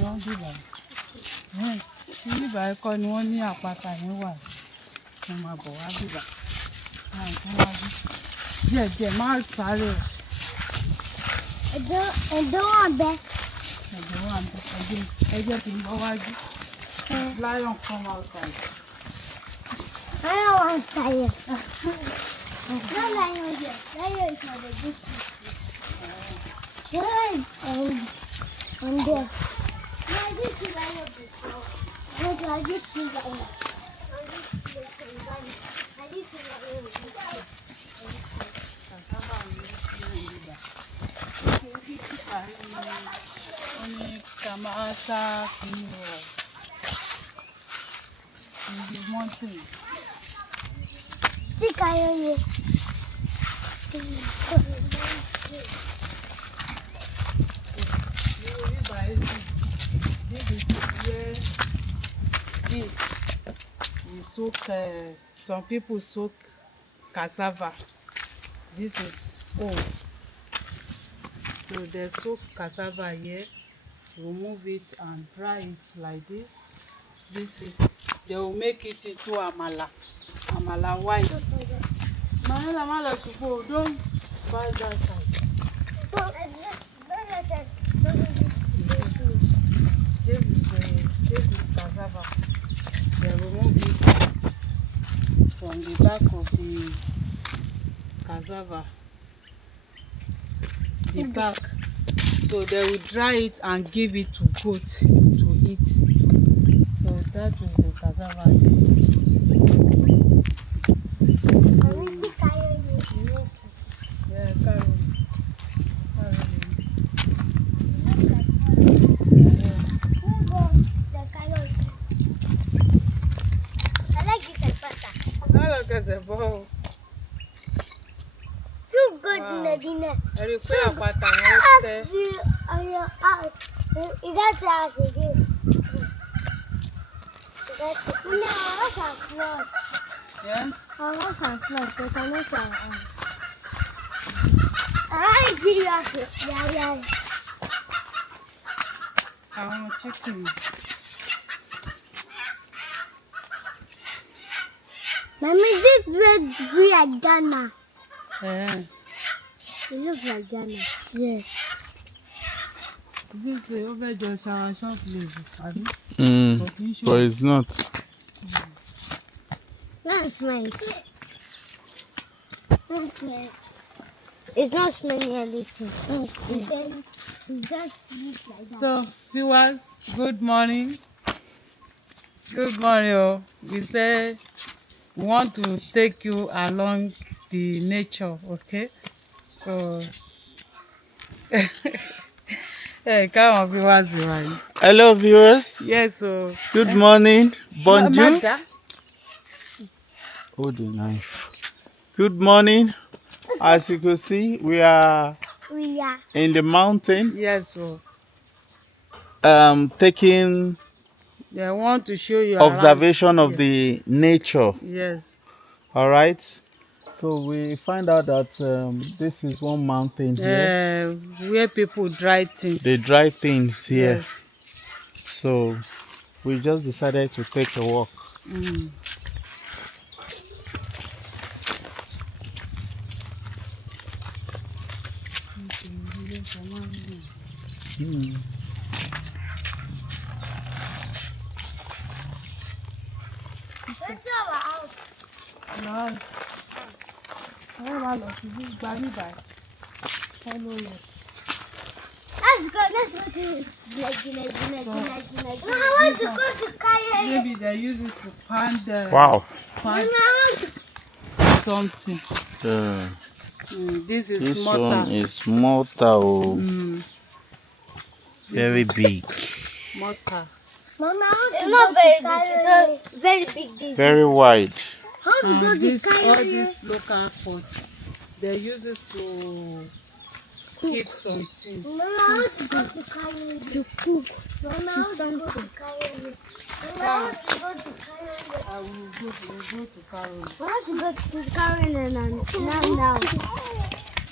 Wọ́n bíbá bíbá ẹ̀kọ́ ni wọ́n ní àpáta yẹn wà wọ́n máa bọ̀ wá bíbá nǹkan wá bí díẹ̀ máa sáré o. ẹ̀dọ́ wà bẹ́ẹ̀. ẹ̀dọ́ wà bẹ́ẹ̀ ẹ̀jẹ̀ tí ń bọ́ wájú lion come outside. Lion wà outside. No lion here. Lion is not a good thing. And there. Yeah, this is lion before. Look, I just see lion. Only Kamasa in the mountain. See lion here. We soak, some people soak cassava. This is old. So they soak cassava here, remove it and dry it like this. This is, they will make it into amala. Amala white. Mala to go, don't buy that side. This is cassava. They remove it from the back of the cassava, the back. So they will dry it and give it to goat to eat. So that is the cassava. Yeah, carry. Wow. Too good, Medina. You got to ask again. Yeah? Chicken. Mommy, this red like Ghana. Yeah. It looks like Ghana. Yeah. This is over just our shop place. But it's not. That's nice. That's nice. It's not smelling anything. It just looks like that. So, viewers, good morning. Good morning. Oh. We say we want to take you along the nature, okay? So, hey, come on, viewers, right? Hello, viewers. Yes, so. Good morning. Bonjour. Mada? Hold the knife. Good morning. As you can see, we are in the mountain. Yes, so. Taking They want to show you observation around. of the nature. Yes. All right. So we find out that this is one mountain here. Where people dry things. They dry things here. Yes. So we just decided to take a walk. Let's go to I want to go to Kaya. Maybe they use it to pound Wow. something. This is This mortar. one is mortar. Very big. Mortar. Mama, it's not very big. It's very big. Very wide. All these local pots, they use it to keep some things. Mama, I want to go to Kaya to cook. Mama, I want to go to Kaya. Mama, I want to go to Kaya. I will go to Carol. I want to go to Kaya now.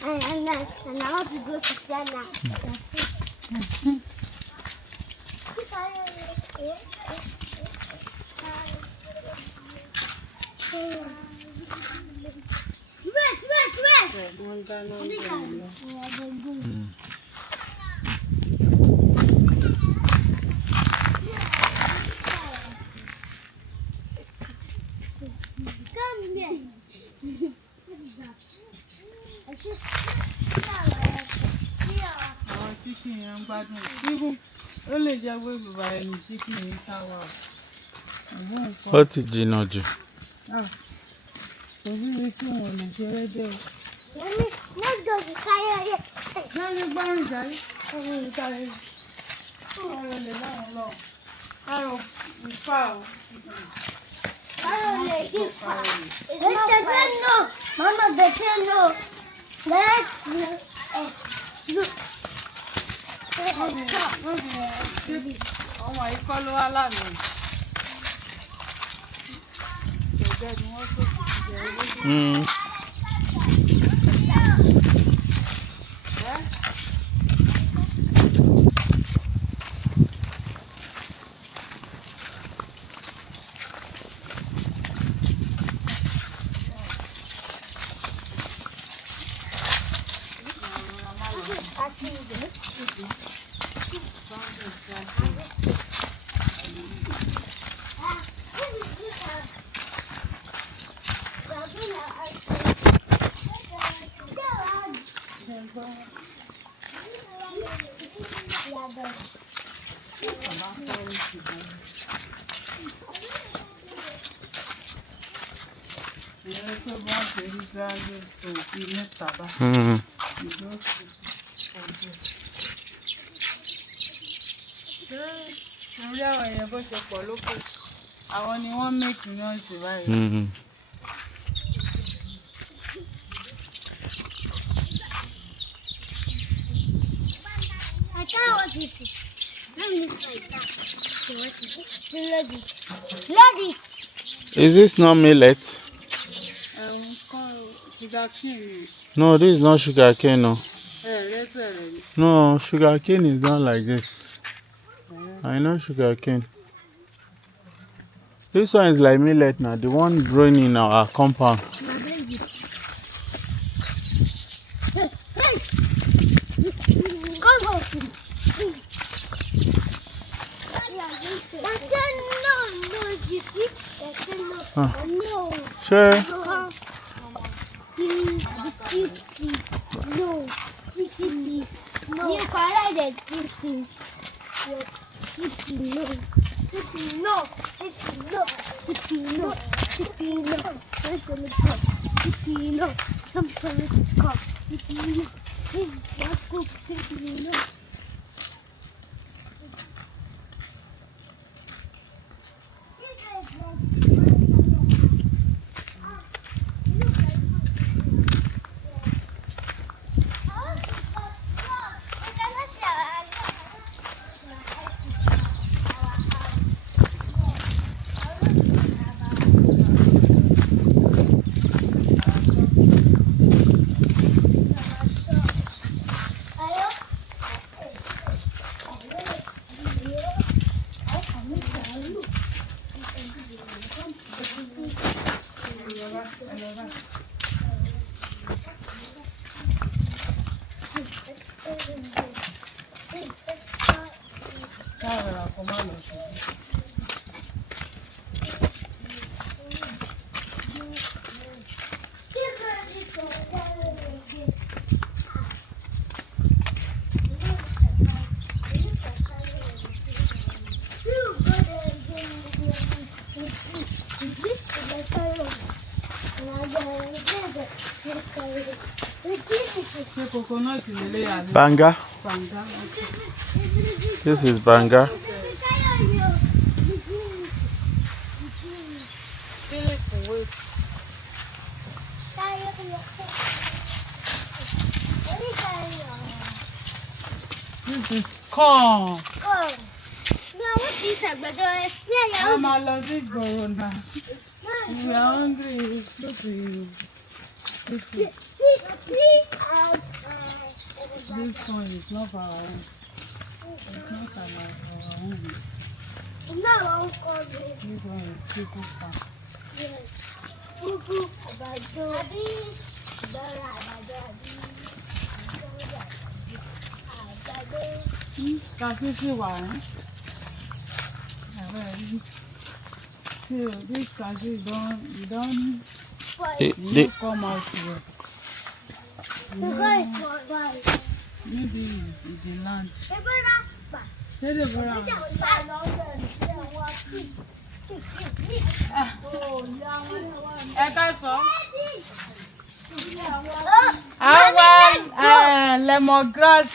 And I want to go to Ghana. Only just wait for any chicken in sour. What did you not do? Let's go to Kaya. Mama, they can't know. Let's look. Oh my, follow Alan. Àwọn ni wọ́n make noise báyìí. I can't wash it. Let me try that. Let it. Is this not millet? No, this is not sugar cane. No. No, sugar cane is not like this. I know sugar cane. This one is like millet now, the one growing in our compound. No. Sure. No. You corrected this thing. Ṣé coconut lele àbí Banga. banga? This is banga. Philip, wait. This is corn. I'm allergic corona. We are hungry. This one is not for our own. It's not our own. This one is people farm. Cashew wà ẹ́. This cashew you don't come out here. Maybe it's the land. Ṣé lè bọ́ra wọn? Ẹ ká sọ. Àwọn lemongrass.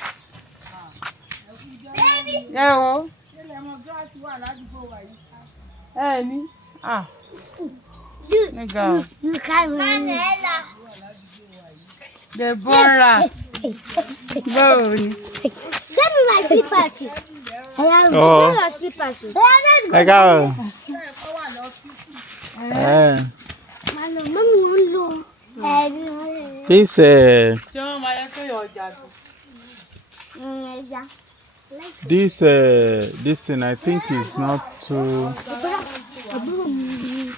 Ẹ wo. Lemongrass wà ládùúgbò wa yìí. Ẹ ní. Nígbà o. Deborah. Báwo ni? Give me my slippers. I am your slippers. I got this Ṣé wọ́n máa yẹ kí ọjà dùn? this thing I think is not too